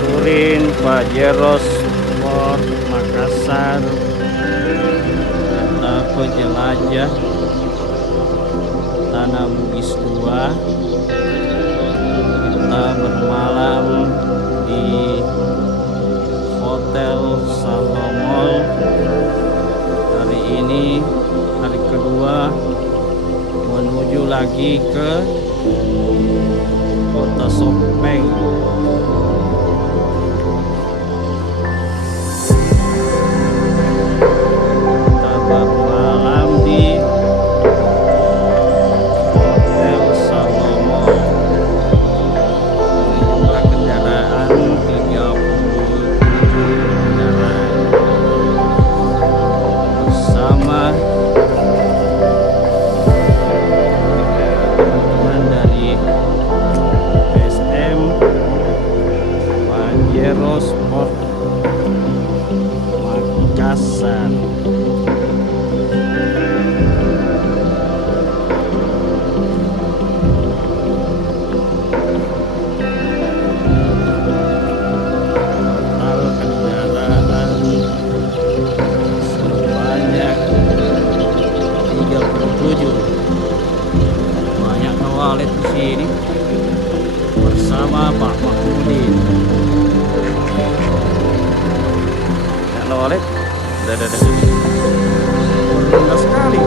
Turin Pajero Sport Makassar. Kita penjelajah Tanah Bugis 2. Kita bermalam di Hotel Salomon. Hari ini hari kedua, menuju lagi ke Kota Sopeng. Kita bermalam di Hotel Salomon. Jumlah kendaraan 37 kendaraan bersama teman-teman dari SM Pajero Sport Makassar. Total kendaraan sebanyak 37. Banyak kawalet di sini bersama Pak Mahmudin. Halo Walet, rendah sekali.